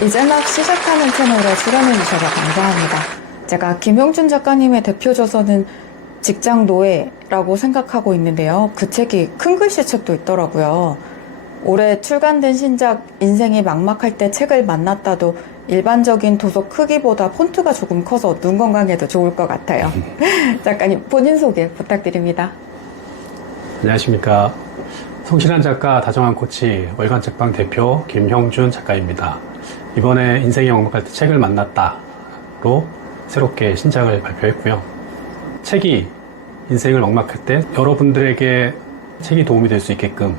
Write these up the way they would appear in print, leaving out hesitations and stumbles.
이제 막 시작하는 채널에 출연해주셔서 감사합니다. 제가 김형준 작가님의 대표저서는 직장 노예라고 생각하고 있는데요. 그 책이 큰 글씨책도 있더라고요. 올해 출간된 신작 인생이 막막할 때 책을 만났다도 일반적인 도서 크기보다 폰트가 조금 커서 눈 건강에도 좋을 것 같아요. 작가님 본인 소개 부탁드립니다. 안녕하십니까. 성실한 작가, 다정한 코치, 월간 책방 대표 김형준 작가입니다. 이번에 인생이 막막할 때 책을 만났다로 새롭게 신작을 발표했고요. 책이 인생을 막막할 때 여러분들에게 책이 도움이 될 수 있게끔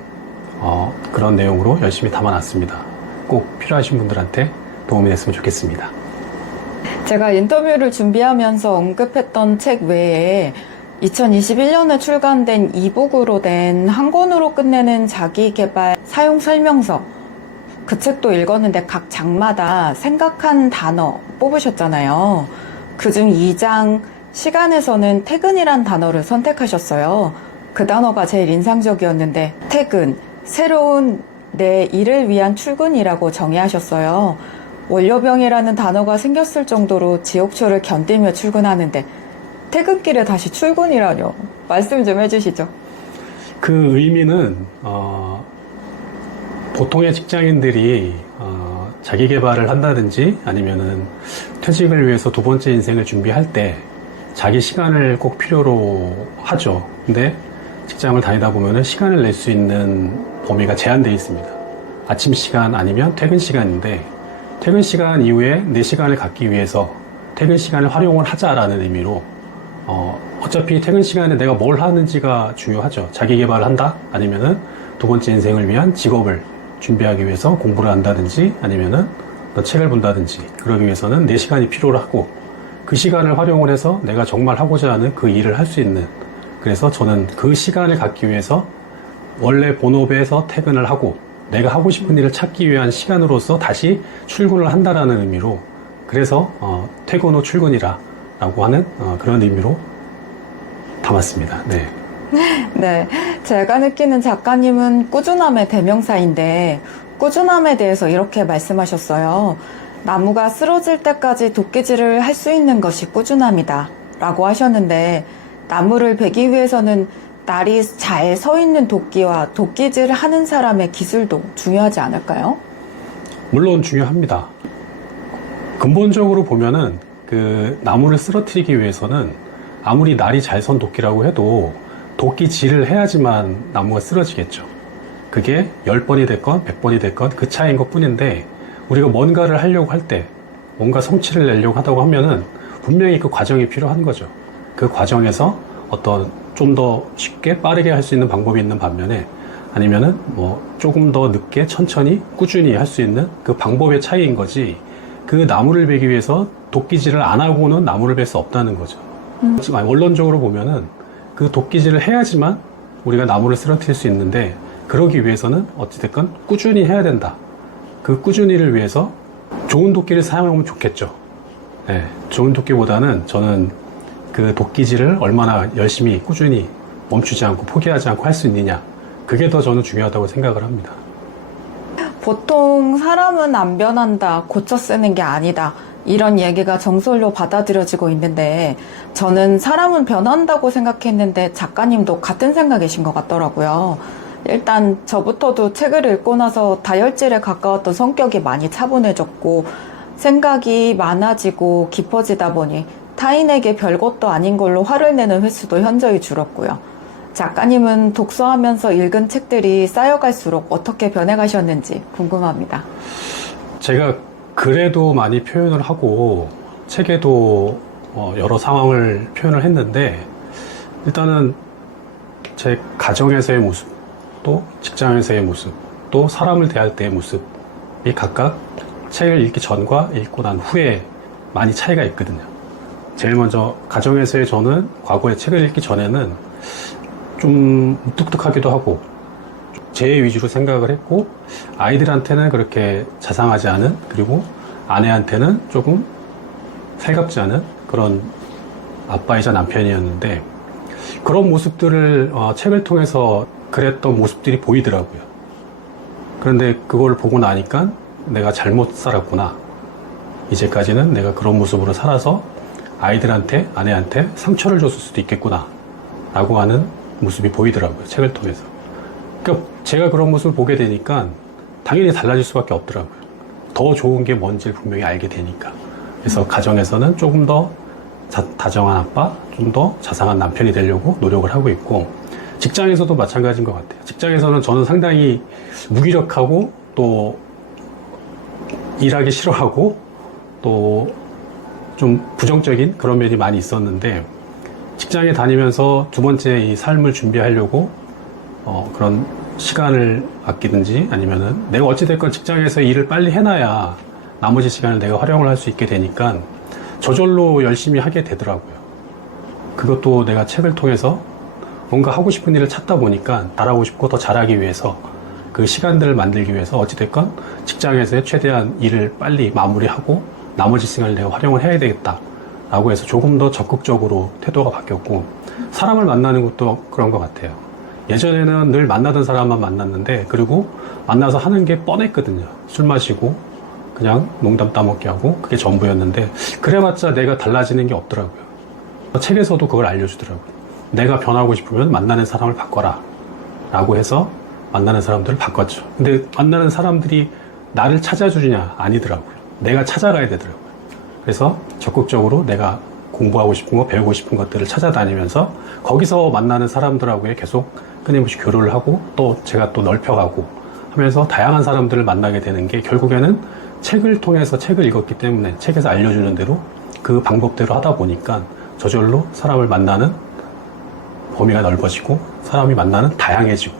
그런 내용으로 열심히 담아놨습니다. 꼭 필요하신 분들한테 도움이 됐으면 좋겠습니다. 제가 인터뷰를 준비하면서 언급했던 책 외에 2021년에 출간된 이북으로 된 한 권으로 끝내는 자기개발 사용 설명서, 그 책도 읽었는데 각 장마다 생각한 단어 뽑으셨잖아요. 그중 2장 시간에서는 퇴근이란 단어를 선택하셨어요. 그 단어가 제일 인상적이었는데 퇴근, 새로운 내 일을 위한 출근이라고 정의하셨어요. 월요병이라는 단어가 생겼을 정도로 지옥철을 견디며 출근하는데 퇴근길에 다시 출근이라뇨. 말씀 좀 해주시죠. 그 의미는 보통의 직장인들이 자기 개발을 한다든지 아니면은 퇴직을 위해서 두 번째 인생을 준비할 때 자기 시간을 꼭 필요로 하죠. 근데 직장을 다니다 보면은 시간을 낼 수 있는 범위가 제한되어 있습니다. 아침 시간 아니면 퇴근 시간인데 퇴근 시간 이후에 내 시간을 갖기 위해서 퇴근 시간을 활용을 하자라는 의미로 어차피 퇴근 시간에 내가 뭘 하는지가 중요하죠. 자기 개발을 한다? 아니면은 두 번째 인생을 위한 직업을 준비하기 위해서 공부를 한다든지 아니면은 책을 본다든지 그러기 위해서는 내 시간이 필요로 하고 그 시간을 활용을 해서 내가 정말 하고자 하는 그 일을 할 수 있는, 그래서 저는 그 시간을 갖기 위해서 원래 본업에서 퇴근을 하고 내가 하고 싶은 일을 찾기 위한 시간으로서 다시 출근을 한다라는 의미로, 그래서 퇴근 후 출근이라 라고 하는 그런 의미로 담았습니다. 네. 네, 제가 느끼는 작가님은 꾸준함의 대명사인데 꾸준함에 대해서 이렇게 말씀하셨어요. 나무가 쓰러질 때까지 도끼질을 할 수 있는 것이 꾸준함이다 라고 하셨는데, 나무를 베기 위해서는 날이 잘 서 있는 도끼와 도끼질을 하는 사람의 기술도 중요하지 않을까요? 물론 중요합니다. 근본적으로 보면은 그 나무를 쓰러뜨리기 위해서는 아무리 날이 잘 선 도끼라고 해도 도끼질을 해야지만 나무가 쓰러지겠죠. 그게 10번이 됐건 100번이 됐건 그 차이인 것 뿐인데, 우리가 뭔가를 하려고 할 때 뭔가 성취를 내려고 하다고 하면은 분명히 그 과정이 필요한 거죠. 그 과정에서 어떤 좀 더 쉽게 빠르게 할 수 있는 방법이 있는 반면에 아니면은 뭐 조금 더 늦게 천천히 꾸준히 할 수 있는 그 방법의 차이인 거지, 그 나무를 베기 위해서 도끼질을 안 하고는 나무를 벨 수 없다는 거죠. 원론적으로 보면은 그 도끼질을 해야지만 우리가 나무를 쓰러뜨릴 수 있는데, 그러기 위해서는 어찌됐건 꾸준히 해야 된다. 그 꾸준히를 위해서 좋은 도끼를 사용하면 좋겠죠. 네, 좋은 도끼보다는 저는 그 도끼질을 얼마나 열심히 꾸준히 멈추지 않고 포기하지 않고 할 수 있느냐, 그게 더 저는 중요하다고 생각을 합니다. 보통 사람은 안 변한다, 고쳐 쓰는 게 아니다, 이런 얘기가 정설로 받아들여지고 있는데 저는 사람은 변한다고 생각했는데 작가님도 같은 생각이신 것 같더라고요. 일단 저부터도 책을 읽고 나서 다혈질에 가까웠던 성격이 많이 차분해졌고 생각이 많아지고 깊어지다 보니 타인에게 별것도 아닌 걸로 화를 내는 횟수도 현저히 줄었고요. 작가님은 독서하면서 읽은 책들이 쌓여갈수록 어떻게 변해가셨는지 궁금합니다. 제가 글에도 많이 표현을 하고 책에도 여러 상황을 표현을 했는데, 일단은 제 가정에서의 모습, 또 직장에서의 모습, 또 사람을 대할 때의 모습이 각각 책을 읽기 전과 읽고 난 후에 많이 차이가 있거든요. 제일 먼저 가정에서의 저는 과거에 책을 읽기 전에는 좀 무뚝뚝하기도 하고 제 위주로 생각을 했고, 아이들한테는 그렇게 자상하지 않은, 그리고 아내한테는 조금 살갑지 않은 그런 아빠이자 남편이었는데, 그런 모습들을 책을 통해서 그랬던 모습들이 보이더라고요. 그런데 그걸 보고 나니까 내가 잘못 살았구나. 이제까지는 내가 그런 모습으로 살아서 아이들한테, 아내한테 상처를 줬을 수도 있겠구나. 라고 하는 모습이 보이더라고요. 책을 통해서. 그러니까 제가 그런 모습을 보게 되니까 당연히 달라질 수밖에 없더라고요. 더 좋은 게 뭔지 분명히 알게 되니까. 그래서 가정에서는 조금 더 다정한 아빠, 좀 더 자상한 남편이 되려고 노력을 하고 있고, 직장에서도 마찬가지인 것 같아요. 직장에서는 저는 상당히 무기력하고 또 일하기 싫어하고 또 좀 부정적인 그런 면이 많이 있었는데, 직장에 다니면서 두 번째 이 삶을 준비하려고 그런 시간을 아끼든지 아니면은 내가 어찌됐건 직장에서 일을 빨리 해놔야 나머지 시간을 내가 활용을 할 수 있게 되니까 저절로 열심히 하게 되더라고요. 그것도 내가 책을 통해서 뭔가 하고 싶은 일을 찾다 보니까 잘하고 싶고 더 잘하기 위해서 그 시간들을 만들기 위해서 어찌됐건 직장에서의 최대한 일을 빨리 마무리하고 나머지 시간을 내가 활용을 해야 되겠다 라고 해서 조금 더 적극적으로 태도가 바뀌었고, 사람을 만나는 것도 그런 것 같아요. 예전에는 늘 만나던 사람만 만났는데, 그리고 만나서 하는 게 뻔했거든요. 술 마시고 그냥 농담 따먹기 하고 그게 전부였는데, 그래봤자 내가 달라지는 게 없더라고요. 책에서도 그걸 알려주더라고요. 내가 변하고 싶으면 만나는 사람을 바꿔라 라고 해서 만나는 사람들을 바꿨죠. 근데 만나는 사람들이 나를 찾아주냐? 아니더라고요. 내가 찾아가야 되더라고요. 그래서 적극적으로 내가 공부하고 싶은 거, 배우고 싶은 것들을 찾아다니면서 거기서 만나는 사람들하고의 계속 끊임없이 교류를 하고, 또 제가 또 넓혀가고 하면서 다양한 사람들을 만나게 되는 게, 결국에는 책을 통해서 책을 읽었기 때문에 책에서 알려주는 대로 그 방법대로 하다 보니까 저절로 사람을 만나는 범위가 넓어지고 사람이 만나는 다양해지고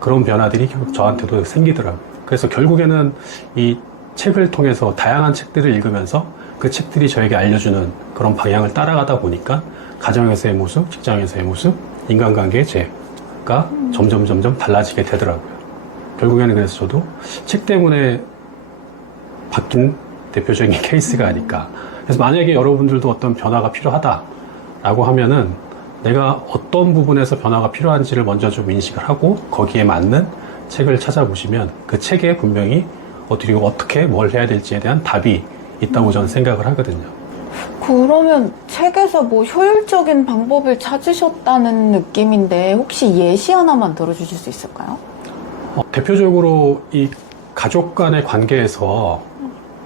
그런 변화들이 저한테도 생기더라고요. 그래서 결국에는 이 책을 통해서 다양한 책들을 읽으면서 그 책들이 저에게 알려주는 그런 방향을 따라가다 보니까 가정에서의 모습, 직장에서의 모습, 인간관계의 제가 점점 달라지게 되더라고요. 결국에는 그래서 저도 책 때문에 바뀐 대표적인 케이스가 아닐까. 그래서 만약에 여러분들도 어떤 변화가 필요하다라고 하면은 내가 어떤 부분에서 변화가 필요한지를 먼저 좀 인식을 하고 거기에 맞는 책을 찾아보시면 그 책에 분명히 어떻게 뭘 해야 될지에 대한 답이 있다고 저는 생각을 하거든요. 그러면 책에서 뭐 효율적인 방법을 찾으셨다는 느낌인데, 혹시 예시 하나만 들어주실 수 있을까요? 대표적으로 이 가족 간의 관계에서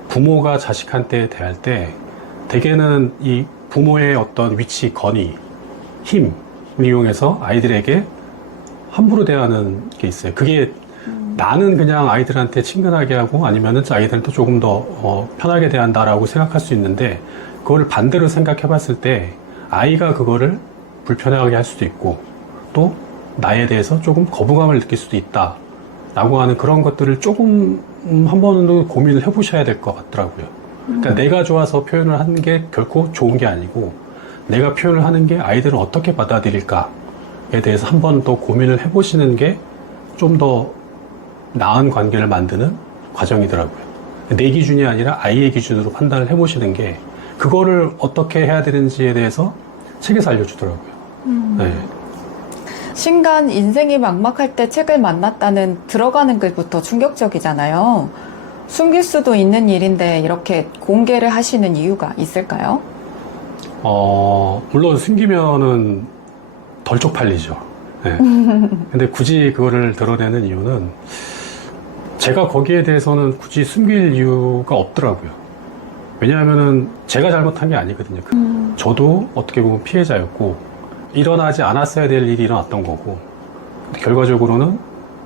부모가 자식한테 대할 때 대개는 이 부모의 어떤 위치, 권위, 힘을 이용해서 아이들에게 함부로 대하는 게 있어요. 그게 나는 그냥 아이들한테 친근하게 하고 아니면은 아이들한테 조금 더 편하게 대한다라고 생각할 수 있는데, 그걸 반대로 생각해 봤을 때 아이가 그거를 불편하게 할 수도 있고 또 나에 대해서 조금 거부감을 느낄 수도 있다 라고 하는 그런 것들을 조금 한 번은 고민을 해보셔야 될 것 같더라고요. 그러니까 내가 좋아서 표현을 하는 게 결코 좋은 게 아니고, 내가 표현을 하는 게 아이들은 어떻게 받아들일까에 대해서 한 번 더 고민을 해보시는 게 좀 더 나은 관계를 만드는 과정이더라고요. 내 기준이 아니라 아이의 기준으로 판단을 해보시는 게, 그거를 어떻게 해야 되는지에 대해서 책에서 알려주더라고요. 네. 신간 인생이 막막할 때 책을 만났다는 들어가는 글부터 충격적이잖아요. 숨길 수도 있는 일인데 이렇게 공개를 하시는 이유가 있을까요? 물론 숨기면은 덜 쪽팔리죠. 네. 근데 굳이 그거를 드러내는 이유는 제가 거기에 대해서는 굳이 숨길 이유가 없더라고요. 왜냐하면은 제가 잘못한 게 아니거든요. 저도 어떻게 보면 피해자였고 일어나지 않았어야 될 일이 일어났던 거고, 결과적으로는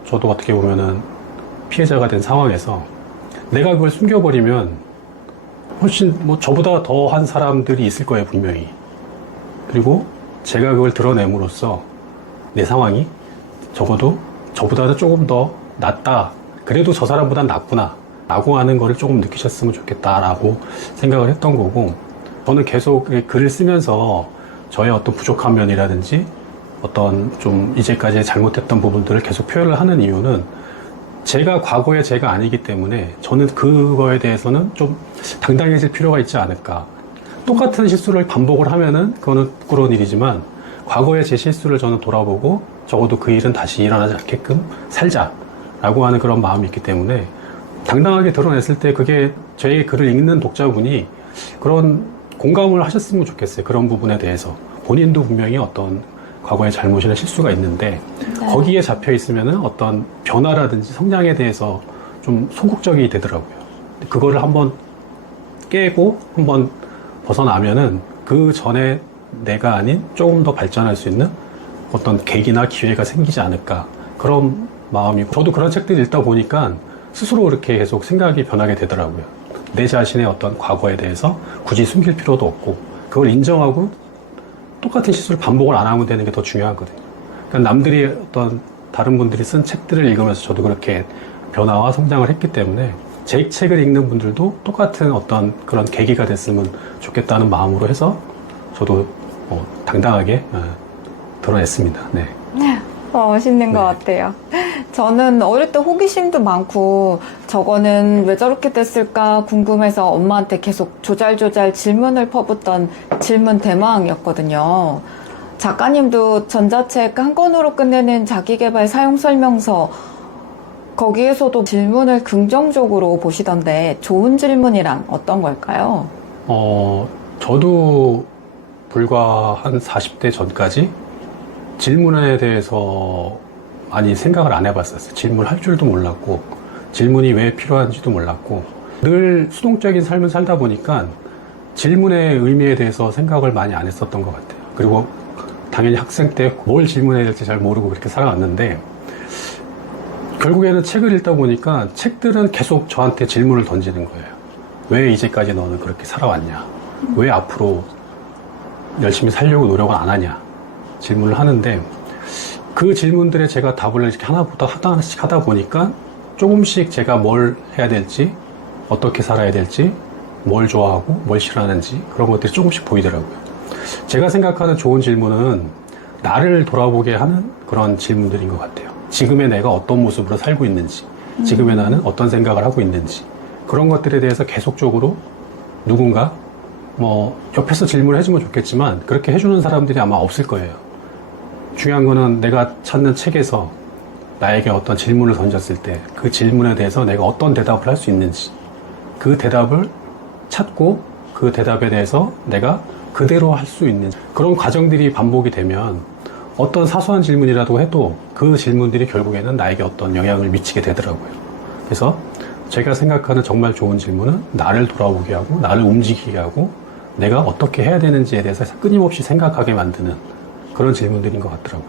저도 어떻게 보면은 피해자가 된 상황에서 내가 그걸 숨겨버리면 훨씬 저보다 더 한 사람들이 있을 거예요, 분명히. 그리고 제가 그걸 드러냄으로써 내 상황이 적어도 저보다는 조금 더 낫다, 그래도 저 사람보단 낫구나 라고 하는 거를 조금 느끼셨으면 좋겠다라고 생각을 했던 거고, 저는 계속 글을 쓰면서 저의 어떤 부족한 면이라든지 어떤 좀 이제까지 잘못했던 부분들을 계속 표현을 하는 이유는, 제가 과거의 제가 아니기 때문에 저는 그거에 대해서는 좀 당당해질 필요가 있지 않을까. 똑같은 실수를 반복을 하면은 그거는 부끄러운 일이지만, 과거의 제 실수를 저는 돌아보고 적어도 그 일은 다시 일어나지 않게끔 살자라고 하는 그런 마음이 있기 때문에 당당하게 드러냈을 때 그게 제 글을 읽는 독자분이 그런 공감을 하셨으면 좋겠어요. 그런 부분에 대해서. 본인도 분명히 어떤 과거의 잘못이나 실수가 있는데 네. 거기에 잡혀 있으면은 어떤 변화라든지 성장에 대해서 좀 소극적이 되더라고요. 그거를 한번 깨고 한번 벗어나면은 그 전에 내가 아닌 조금 더 발전할 수 있는 어떤 계기나 기회가 생기지 않을까 그런 마음이고 저도 그런 책들 읽다 보니까 스스로 이렇게 계속 생각이 변하게 되더라고요. 내 자신의 어떤 과거에 대해서 굳이 숨길 필요도 없고 그걸 인정하고 똑같은 실수를 반복을 안 하면 되는 게 더 중요하거든요. 그러니까 남들이 어떤 다른 분들이 쓴 책들을 읽으면서 저도 그렇게 변화와 성장을 했기 때문에 제 책을 읽는 분들도 똑같은 어떤 그런 계기가 됐으면 좋겠다는 마음으로 해서 저도 당당하게 드러냈습니다. 네. 멋있는 것 네. 같아요. 저는 어릴 때 호기심도 많고 저거는 왜 저렇게 됐을까 궁금해서 엄마한테 계속 조잘조잘 질문을 퍼붓던 질문 대망이었거든요. 작가님도 전자책 한 권으로 끝내는 자기계발 사용설명서 거기에서도 질문을 긍정적으로 보시던데 좋은 질문이란 어떤 걸까요? 저도 불과 한 40대 전까지 질문에 대해서 많이 생각을 안 해봤었어요. 질문할 줄도 몰랐고 질문이 왜 필요한지도 몰랐고 늘 수동적인 삶을 살다 보니까 질문의 의미에 대해서 생각을 많이 안 했었던 것 같아요. 그리고 당연히 학생 때 뭘 질문해야 될지 잘 모르고 그렇게 살아왔는데 결국에는 책을 읽다 보니까 책들은 계속 저한테 질문을 던지는 거예요. 왜 이제까지 너는 그렇게 살아왔냐? 왜 앞으로 열심히 살려고 노력을 안 하냐? 질문을 하는데 그 질문들에 제가 답을 이렇게 하나보다 하나씩 하다 보니까 조금씩 제가 뭘 해야 될지 어떻게 살아야 될지 뭘 좋아하고 뭘 싫어하는지 그런 것들이 조금씩 보이더라고요. 제가 생각하는 좋은 질문은 나를 돌아보게 하는 그런 질문들인 것 같아요. 지금의 내가 어떤 모습으로 살고 있는지 지금의 나는 어떤 생각을 하고 있는지 그런 것들에 대해서 계속적으로 누군가 옆에서 질문을 해주면 좋겠지만 그렇게 해주는 사람들이 아마 없을 거예요. 중요한 거는 내가 찾는 책에서 나에게 어떤 질문을 던졌을 때 그 질문에 대해서 내가 어떤 대답을 할 수 있는지 그 대답을 찾고 그 대답에 대해서 내가 그대로 할 수 있는지 그런 과정들이 반복이 되면 어떤 사소한 질문이라도 해도 그 질문들이 결국에는 나에게 어떤 영향을 미치게 되더라고요. 그래서 제가 생각하는 정말 좋은 질문은 나를 돌아보게 하고 나를 움직이게 하고 내가 어떻게 해야 되는지에 대해서 끊임없이 생각하게 만드는 그런 질문들인 것 같더라고요.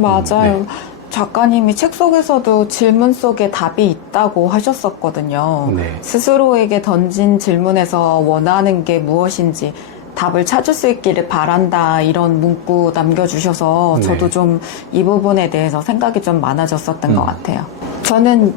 맞아요. 네. 작가님이 책 속에서도 질문 속에 답이 있다고 하셨었거든요. 네. 스스로에게 던진 질문에서 원하는 게 무엇인지 답을 찾을 수 있기를 바란다 이런 문구 남겨주셔서 네. 저도 좀 이 부분에 대해서 생각이 좀 많아졌었던 것 같아요. 저는